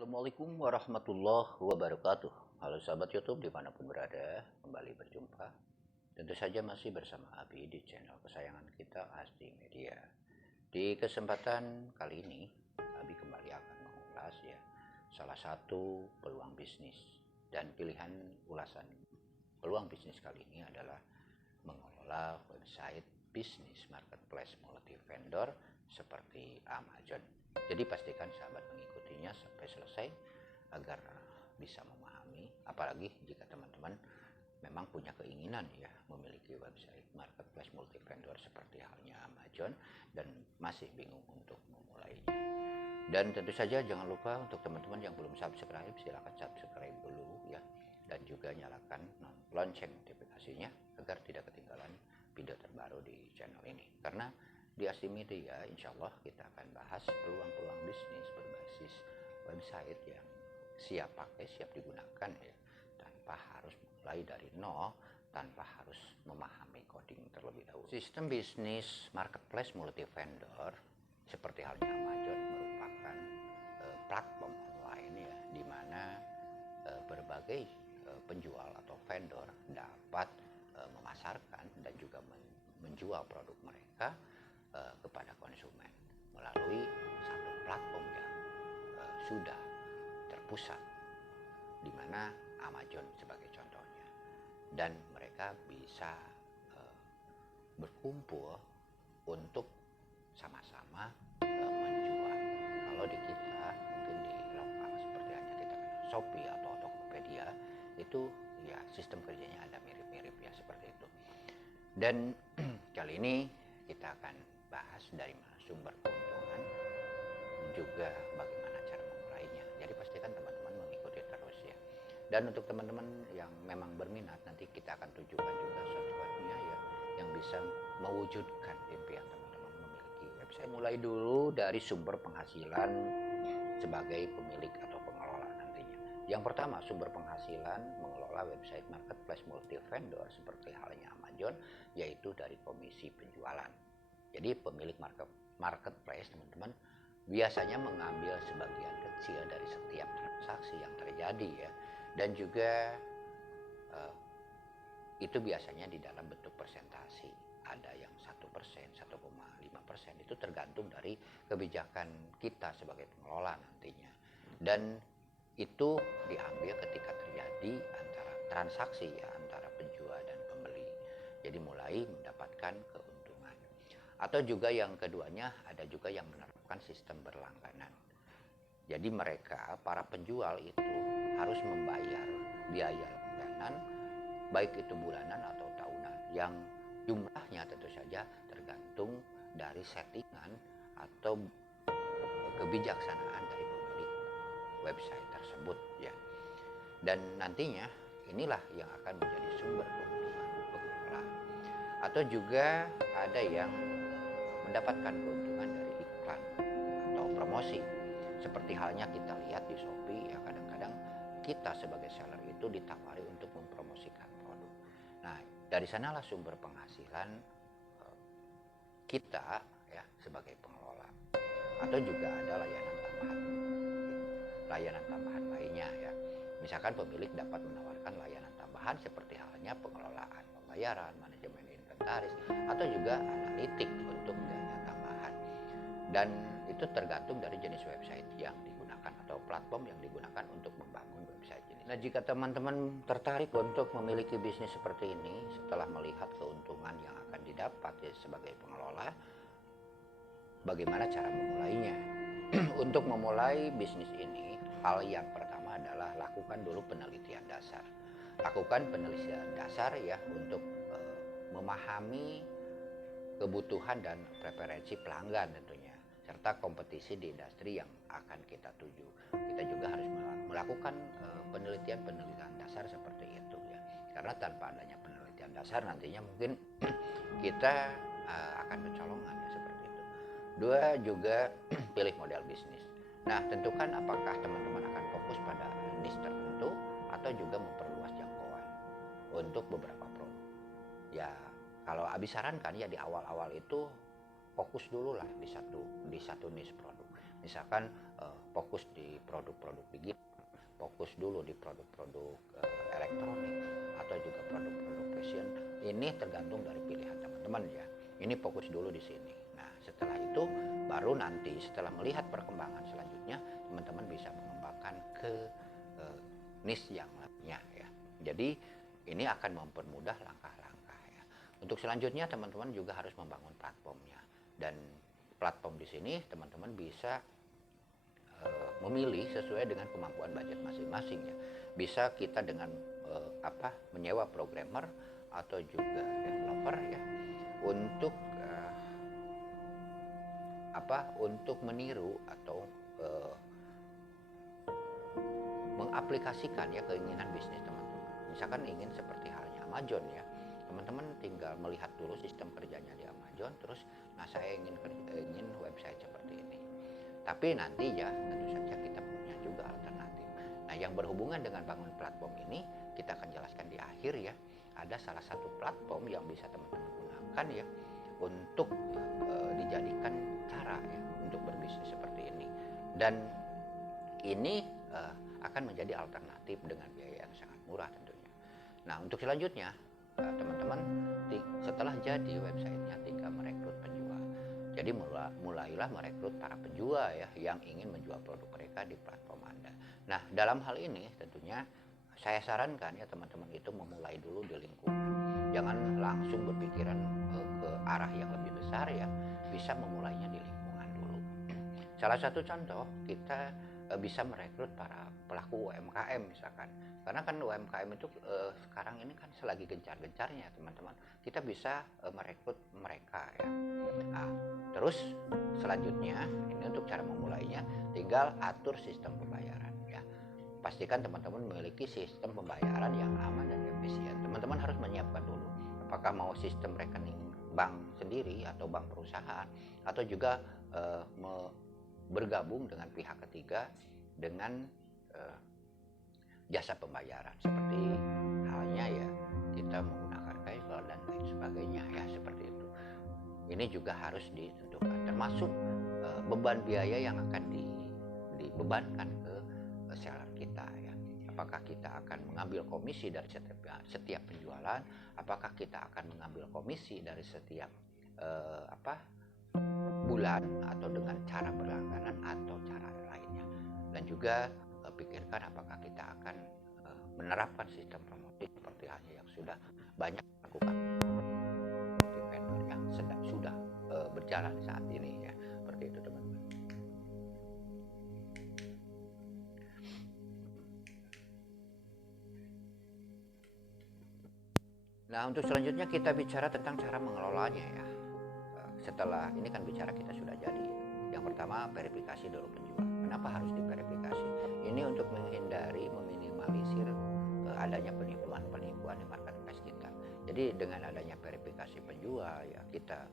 Assalamualaikum warahmatullahi wabarakatuh. Halo sahabat YouTube dimanapun berada, kembali berjumpa. Tentu saja masih bersama Abi di channel kesayangan kita Asti Media. Di kesempatan kali ini, Abi kembali akan mengulas salah satu peluang bisnis dan pilihan ulasan peluang bisnis kali ini adalah mengelola website bisnis marketplace multi vendor seperti Amazon. Jadi pastikan sahabat mengikutinya sampai selesai agar bisa memahami, apalagi jika teman-teman memang punya keinginan memiliki website marketplace multi vendor seperti halnya Amazon dan masih bingung untuk memulainya. Dan tentu saja jangan lupa untuk teman-teman yang belum subscribe, silakan subscribe dulu dan juga nyalakan lonceng notifikasinya agar tidak ketinggalan video terbaru di channel ini. Karena di Asti Media insya Allah kita akan bahas peluang-peluang bisnis berbasis website yang siap pakai, siap digunakan tanpa harus mulai dari nol, tanpa harus memahami coding terlebih dahulu. Sistem bisnis marketplace multi vendor seperti halnya Amazon merupakan platform online di mana berbagai penjual atau vendor dapat memasarkan dan juga menjual produk mereka kepada konsumen melalui satu platform yang sudah terpusat, di mana Amazon sebagai contohnya, dan mereka bisa berkumpul untuk sama-sama menjual. Kalau di kita mungkin di lokal seperti hanya kita kenal Shopee atau Tokopedia, itu sistem kerjanya ada mirip-mirip seperti itu. Dan kali ini kita akan bahas dari mana sumber keuntungan, juga bagaimana cara memulainya. Jadi pastikan teman-teman mengikuti terus Dan untuk teman-teman yang memang berminat, nanti kita akan tunjukkan juga shortcut-nya yang bisa mewujudkan impian teman-teman memiliki website. Mulai dulu dari sumber penghasilan sebagai pemilik atau pengelola nantinya. Yang pertama, sumber penghasilan mengelola website marketplace multi vendor seperti halnya Amazon, yaitu dari komisi penjualan. Jadi pemilik marketplace teman-teman biasanya mengambil sebagian kecil dari setiap transaksi yang terjadi dan juga itu biasanya di dalam bentuk persentase. Ada yang 1%, 1,5%, itu tergantung dari kebijakan kita sebagai pengelola nantinya. Dan itu diambil ketika terjadi antara transaksi antara penjual dan pembeli. Jadi mulai mendapatkan keuntungan. Atau juga yang keduanya, ada juga yang menerapkan sistem berlangganan. Jadi mereka, para penjual itu harus membayar biaya langganan, baik itu bulanan atau tahunan, yang jumlahnya tentu saja tergantung dari settingan atau kebijaksanaan dari pemilik website tersebut Dan nantinya inilah yang akan menjadi sumber keuntungan pengelola. Atau juga ada yang mendapatkan keuntungan dari iklan atau promosi. Seperti halnya kita lihat di Shopee kadang-kadang kita sebagai seller itu ditawari untuk mempromosikan produk. Nah, dari sanalah sumber penghasilan kita sebagai pengelola. Atau juga ada layanan tambahan lainnya Misalkan pemilik dapat menawarkan layanan tambahan seperti halnya pengelolaan pembayaran, manajemen inventaris, atau juga analitik untuk dana tambahan. Dan itu tergantung dari jenis website yang digunakan atau platform yang digunakan untuk membangun website ini. Nah, jika teman-teman tertarik untuk memiliki bisnis seperti ini setelah melihat keuntungan yang akan didapat sebagai pengelola, bagaimana cara memulainya? Untuk memulai bisnis ini, hal yang pertama adalah lakukan dulu penelitian dasar. Lakukan penelitian dasar untuk memahami kebutuhan dan preferensi pelanggan tentunya, serta kompetisi di industri yang akan kita tuju. Kita juga harus melakukan penelitian dasar seperti itu Karena tanpa adanya penelitian dasar nantinya mungkin kita akan kecolongan seperti itu. Dua, juga pilih model bisnis. Nah, tentukan apakah teman-teman akan fokus pada niche tertentu atau juga memperluas jangkauan untuk beberapa produk. Kalau Abi sarankan di awal-awal itu fokus dulu lah di satu niche produk. Misalkan fokus di produk-produk digital, fokus dulu di produk-produk elektronik, atau juga produk-produk fashion. Ini tergantung dari pilihan teman-teman ya. Ini fokus dulu di sini. Nah, setelah itu baru nanti setelah melihat perkembangan selanjutnya, teman-teman bisa mengembangkan ke niche yang lainnya ya. Jadi ini akan mempermudah langkah-langkah ya. Untuk selanjutnya teman-teman juga harus membangun platformnya, dan platform di sini teman-teman bisa memilih sesuai dengan kemampuan budget masing-masing ya. Bisa kita dengan menyewa programmer atau juga developer ya, untuk untuk meniru atau mengaplikasikan ya keinginan bisnis teman-teman. Misalkan ingin seperti halnya Amazon ya, teman-teman tinggal melihat dulu sistem kerjanya di Amazon, terus saya ingin website seperti ini. Tapi nanti ya tentu saja kita punya juga alternatif. Nah, yang berhubungan dengan bangun platform ini kita akan jelaskan di akhir ya. Ada salah satu platform yang bisa teman-teman gunakan ya untuk dijadikan cara ya untuk berbisnis seperti ini. Dan ini akan menjadi alternatif dengan biaya yang sangat murah tentunya. Nah, untuk selanjutnya teman-teman setelah jadi websitenya tinggal merekrut penjual. Jadi mulailah merekrut para penjual ya yang ingin menjual produk mereka di platform Anda. Nah, dalam hal ini tentunya saya sarankan ya teman-teman itu memulai dulu di lingkungan. Jangan langsung berpikiran ke arah yang lebih besar ya. Bisa memulainya di lingkungan dulu. Salah satu contoh, kita bisa merekrut para pelaku UMKM misalkan. Karena kan UMKM itu sekarang ini kan selagi gencar-gencarnya teman-teman. Kita bisa merekrut mereka ya. Nah, terus selanjutnya ini untuk cara memulainya tinggal atur sistem pembayaran ya. Pastikan teman-teman memiliki sistem pembayaran yang aman dan efisien. Teman-teman harus menyiapkan dulu apakah mau sistem rekening bank sendiri atau bank perusahaan, atau juga bergabung dengan pihak ketiga dengan jasa pembayaran seperti halnya ya kita menggunakan PayPal dan lain sebagainya ya, seperti itu. Ini juga harus ditentukan termasuk beban biaya yang akan dibebankan ke seller kita ya. Apakah kita akan mengambil komisi dari setiap penjualan, apakah kita akan mengambil komisi dari setiap bulan, atau dengan cara berlangganan atau cara lainnya. Dan juga pikirkan apakah kita akan menerapkan sistem promosi seperti halnya yang sudah banyak dilakukan di vendor yang sudah berjalan saat ini ya, seperti itu teman-teman. Nah, untuk selanjutnya kita bicara tentang cara mengelolanya ya. Setelah ini kan bicara kita sudah jadi. Yang pertama, verifikasi dulu penjual. Kenapa harus diverifikasi? Ini untuk menghindari, meminimalisir adanya penipuan-penipuan di marketplace kita. Jadi dengan adanya verifikasi penjual ya kita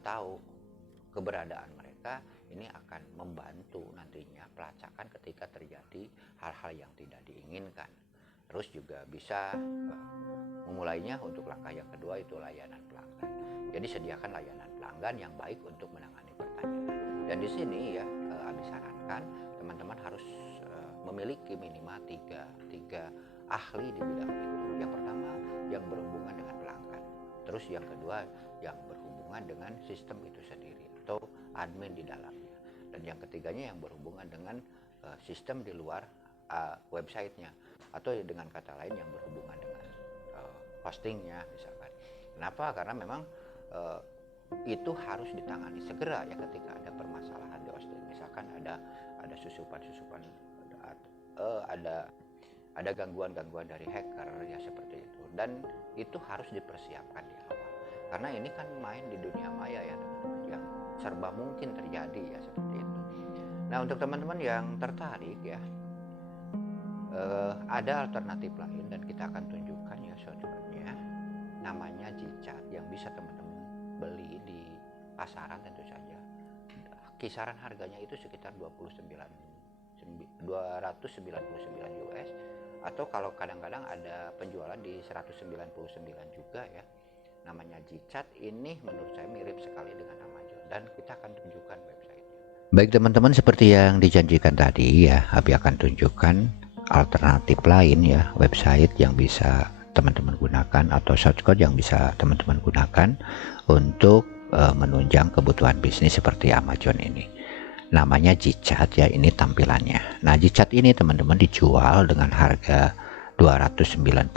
tahu keberadaan mereka, ini akan membantu nantinya pelacakan ketika terjadi hal-hal yang tidak diinginkan. Terus juga bisa memulainya untuk langkah yang kedua, itu layanan pelanggan. Jadi sediakan layanan pelanggan yang baik untuk menangani pertanyaan. Dan di sini ya Abi sarankan teman-teman harus memiliki minimal tiga ahli di bidang itu. Yang pertama yang berhubungan dengan pelanggan. Terus yang kedua yang berhubungan dengan sistem itu sendiri atau admin di dalamnya. Dan yang ketiganya yang berhubungan dengan sistem di luar websitenya, atau dengan kata lain yang berhubungan dengan hostingnya misalkan. Kenapa? Karena memang itu harus ditangani segera ya ketika ada permasalahan di hosting. Misalkan ada susupan-susupan, ada gangguan-gangguan dari hacker ya, seperti itu. Dan itu harus dipersiapkan di awal. Karena ini kan main di dunia maya ya teman-teman, yang serba mungkin terjadi ya, seperti itu. Nah, untuk teman-teman yang tertarik ya, ada alternatif lain dan kita akan tunjukkan ya softwarenya, namanya Gchat, yang bisa teman-teman beli di pasaran tentu saja. Kisaran harganya itu sekitar 299 US, atau kalau kadang-kadang ada penjualan di 199 juga ya. Namanya Gchat. Ini menurut saya mirip sekali dengan Amazon, dan kita akan tunjukkan websitenya. Baik teman-teman, seperti yang dijanjikan tadi ya, Abi akan tunjukkan alternatif lain ya, website yang bisa teman-teman gunakan atau shortcut yang bisa teman-teman gunakan untuk menunjang kebutuhan bisnis seperti Amazon ini. Namanya Gchat ya, ini tampilannya. Nah, Gchat ini teman-teman dijual dengan harga 299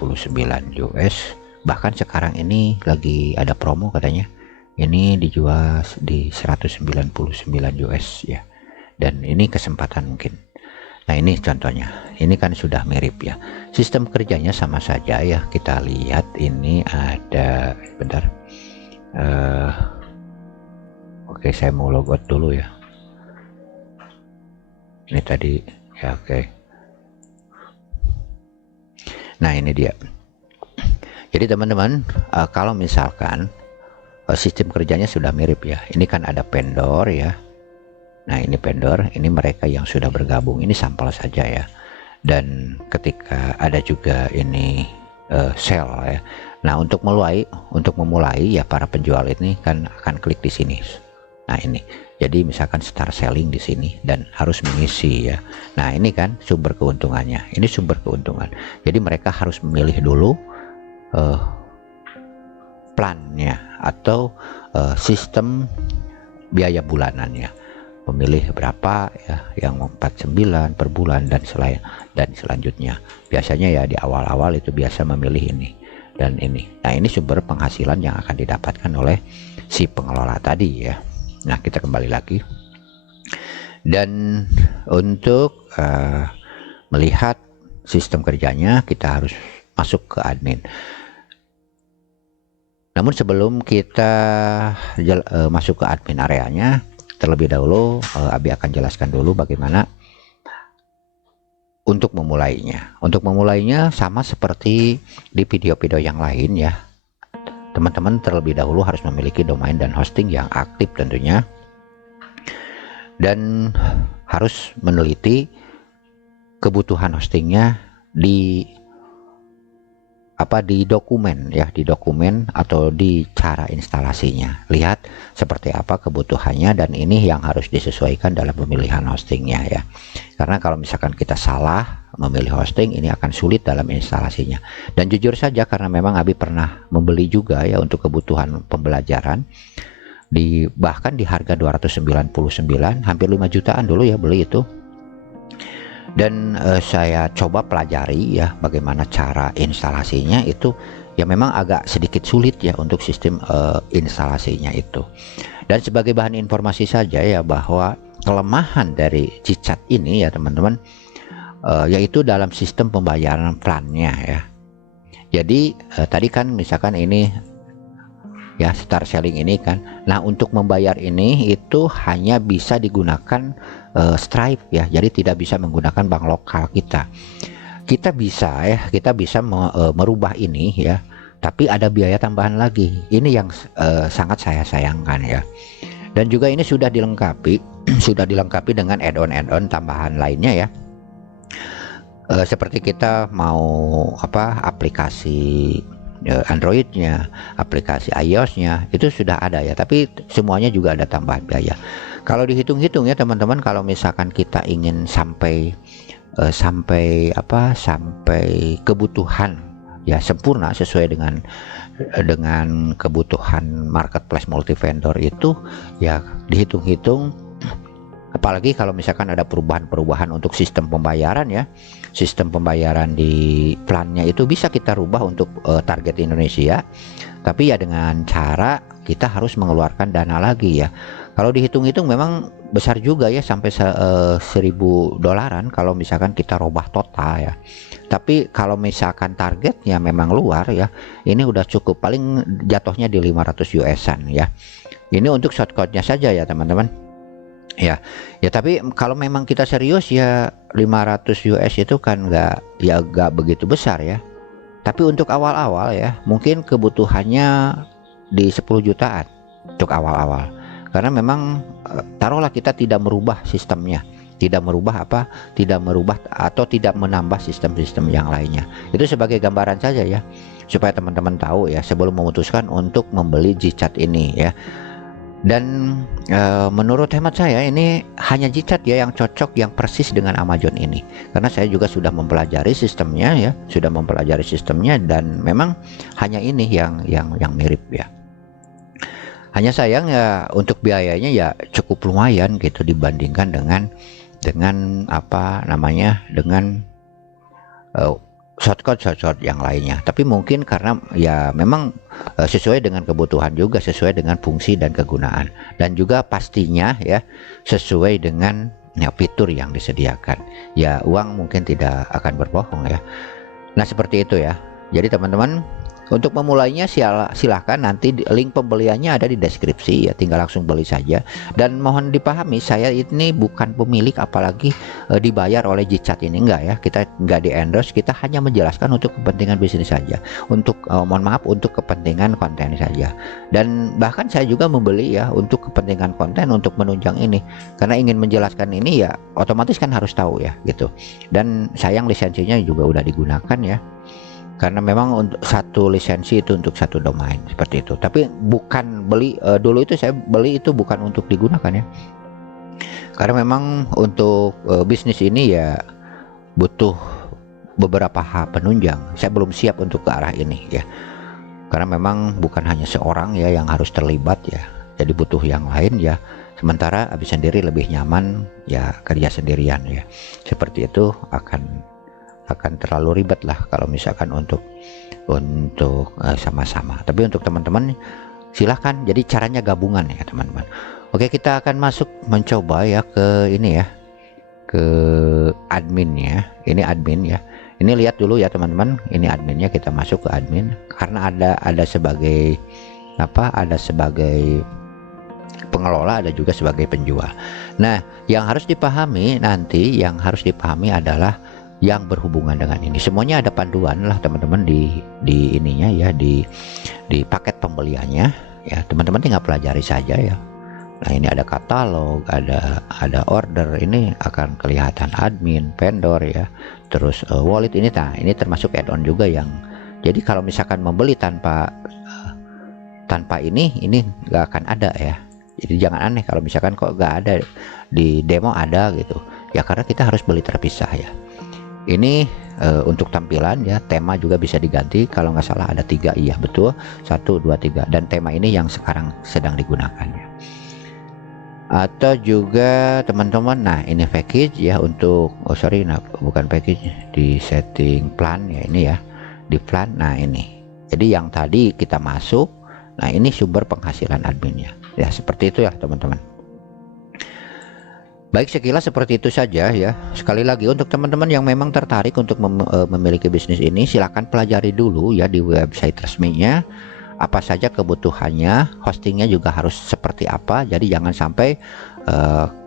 US. Bahkan sekarang ini lagi ada promo katanya. Ini dijual di 199 US ya. Dan ini kesempatan mungkin. Nah, ini contohnya. Ini kan sudah mirip ya. Sistem kerjanya sama saja ya. Kita lihat ini ada, bentar. Oke, saya mau logout dulu ya. Ini tadi ya, oke. Nah, ini dia. Jadi teman-teman, kalau misalkan sistem kerjanya sudah mirip ya. Ini kan ada vendor ya. Nah, ini vendor, ini mereka yang sudah bergabung. Ini sampel saja ya. Dan ketika ada juga ini sell ya. Nah, untuk memulai ya, para penjual ini kan akan klik di sini. Nah, ini. Jadi misalkan start selling di sini dan harus mengisi ya. Nah, ini kan sumber keuntungannya. Ini sumber keuntungan. Jadi mereka harus memilih dulu plannya atau sistem biaya bulanannya, memilih berapa ya, yang 49 per bulan dan selanjutnya. Biasanya ya di awal-awal itu biasa memilih ini dan ini. Nah, ini sumber penghasilan yang akan didapatkan oleh si pengelola tadi ya. Nah, kita kembali lagi dan untuk melihat sistem kerjanya kita harus masuk ke admin. Namun sebelum kita masuk ke admin areanya, terlebih dahulu Abi akan jelaskan dulu bagaimana untuk memulainya. Untuk memulainya sama seperti di video-video yang lain ya. Teman-teman terlebih dahulu harus memiliki domain dan hosting yang aktif tentunya. Dan harus meneliti kebutuhan hostingnya di dokumen ya, di dokumen atau di cara instalasinya. Lihat seperti apa kebutuhannya dan ini yang harus disesuaikan dalam pemilihan hostingnya ya. Karena kalau misalkan kita salah memilih hosting, ini akan sulit dalam instalasinya. Dan jujur saja, karena memang Abi pernah membeli juga ya untuk kebutuhan pembelajaran bahkan di harga 299, hampir 5 jutaan dulu ya beli itu. Dan saya coba pelajari ya bagaimana cara instalasinya itu ya, memang agak sedikit sulit ya untuk sistem instalasinya itu. Dan sebagai bahan informasi saja ya, bahwa kelemahan dari Gchat ini ya teman-teman, yaitu dalam sistem pembayaran plannya ya. Jadi tadi kan misalkan ini ya start selling ini kan. Nah, untuk membayar ini itu hanya bisa digunakan Stripe ya. Jadi tidak bisa menggunakan bank lokal kita. Kita bisa merubah ini ya. Tapi ada biaya tambahan lagi. Ini yang sangat saya sayangkan ya. Dan juga ini sudah dilengkapi dengan add-on tambahan lainnya ya. Seperti kita mau aplikasi Androidnya, aplikasi iOS-nya itu sudah ada ya, tapi semuanya juga ada tambahan biaya. Kalau dihitung-hitung ya teman-teman, kalau misalkan kita ingin sampai kebutuhan ya sempurna sesuai dengan kebutuhan marketplace multi vendor itu ya, dihitung-hitung, apalagi kalau misalkan ada perubahan-perubahan untuk sistem pembayaran ya. Sistem pembayaran di plannya itu bisa kita rubah untuk target Indonesia, tapi ya dengan cara kita harus mengeluarkan dana lagi ya. Kalau dihitung-hitung memang besar juga ya, sampai $1.000 kalau misalkan kita rubah total ya. Tapi kalau misalkan targetnya memang luar ya, ini udah cukup, paling jatuhnya di 500 US-an ya. Ini untuk shortcutnya saja ya teman-teman. Ya, tapi kalau memang kita serius ya 500 US itu kan nggak begitu besar ya. Tapi untuk awal-awal ya, mungkin kebutuhannya di 10 jutaan untuk awal-awal. Karena memang taruhlah kita tidak merubah sistemnya, tidak merubah atau tidak menambah sistem-sistem yang lainnya. Itu sebagai gambaran saja ya, supaya teman-teman tahu ya sebelum memutuskan untuk membeli Gchat ini ya. Dan menurut hemat saya ini hanya Gcat ya yang cocok, yang persis dengan Amazon ini, karena saya juga sudah mempelajari sistemnya ya, dan memang hanya ini yang mirip ya. Hanya sayang ya untuk biayanya ya cukup lumayan gitu dibandingkan dengan apa namanya, dengan shortcut yang lainnya. Tapi mungkin karena ya memang sesuai dengan kebutuhan juga, sesuai dengan fungsi dan kegunaan, dan juga pastinya ya sesuai dengan ya, fitur yang disediakan. Ya uang mungkin tidak akan berbohong ya. Nah seperti itu ya. Jadi teman-teman, untuk memulainya silahkan, nanti link pembeliannya ada di deskripsi ya, tinggal langsung beli saja. Dan mohon dipahami, saya ini bukan pemilik apalagi dibayar oleh Gcat ini, enggak ya, kita enggak di endorse, kita hanya menjelaskan untuk kepentingan bisnis saja, untuk mohon maaf, untuk kepentingan konten saja. Dan bahkan saya juga membeli ya untuk kepentingan konten, untuk menunjang ini, karena ingin menjelaskan ini ya otomatis kan harus tahu ya gitu. Dan sayang lisensinya juga udah digunakan ya, karena memang untuk satu lisensi itu untuk satu domain seperti itu. Tapi bukan beli dulu itu, saya beli itu bukan untuk digunakan ya, karena memang untuk bisnis ini ya butuh beberapa hal penunjang. Saya belum siap untuk ke arah ini ya, karena memang bukan hanya seorang ya yang harus terlibat ya, jadi butuh yang lain ya. Sementara habis sendiri lebih nyaman ya kerja sendirian ya, seperti itu akan terlalu ribet lah kalau misalkan untuk sama-sama. Tapi untuk teman-teman silahkan, jadi caranya gabungan ya teman-teman. Oke, kita akan masuk mencoba ya ke ini ya, ke adminnya. Ini admin ya, ini lihat dulu ya teman-teman, ini adminnya, kita masuk ke admin karena ada sebagai apa, ada sebagai pengelola, ada juga sebagai penjual. Nah yang harus dipahami nanti, yang harus dipahami adalah yang berhubungan dengan ini. Semuanya ada panduan lah teman-teman di ininya ya, di paket pembeliannya ya, teman-teman tinggal pelajari saja ya. Nah ini ada katalog, ada order, ini akan kelihatan admin, vendor ya, terus wallet ini. Nah ini termasuk add-on juga yang, jadi kalau misalkan membeli tanpa ini nggak akan ada ya. Jadi jangan aneh kalau misalkan kok nggak ada di demo, ada gitu ya, karena kita harus beli terpisah ya. Ini untuk tampilan ya, tema juga bisa diganti, kalau nggak salah ada 3, iya betul, 1 2 3, dan tema ini yang sekarang sedang digunakan ya. Atau juga teman-teman, nah ini package ya untuk nah bukan package, di setting plan ya, ini ya di plan. Nah ini jadi yang tadi kita masuk, nah ini sumber penghasilan adminnya ya, seperti itu ya teman-teman. Baik, sekilas seperti itu saja ya. Sekali lagi untuk teman-teman yang memang tertarik untuk memiliki bisnis ini, silahkan pelajari dulu ya di website resminya apa saja kebutuhannya, hostingnya juga harus seperti apa. Jadi jangan sampai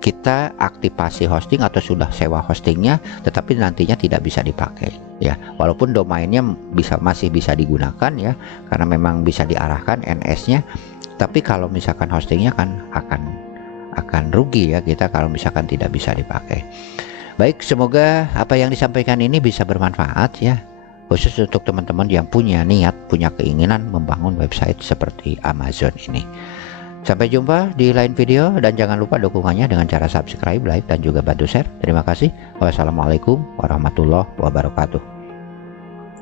kita aktifasi hosting atau sudah sewa hostingnya tetapi nantinya tidak bisa dipakai ya, walaupun domainnya masih bisa digunakan ya, karena memang bisa diarahkan NS-nya. Tapi kalau misalkan hostingnya kan akan rugi ya kita kalau misalkan tidak bisa dipakai. Baik, semoga apa yang disampaikan ini bisa bermanfaat ya, khusus untuk teman-teman yang punya niat, punya keinginan membangun website seperti Amazon ini. Sampai jumpa di lain video, dan jangan lupa dukungannya dengan cara subscribe, like, dan juga bantu share. Terima kasih. Wassalamualaikum warahmatullahi wabarakatuh.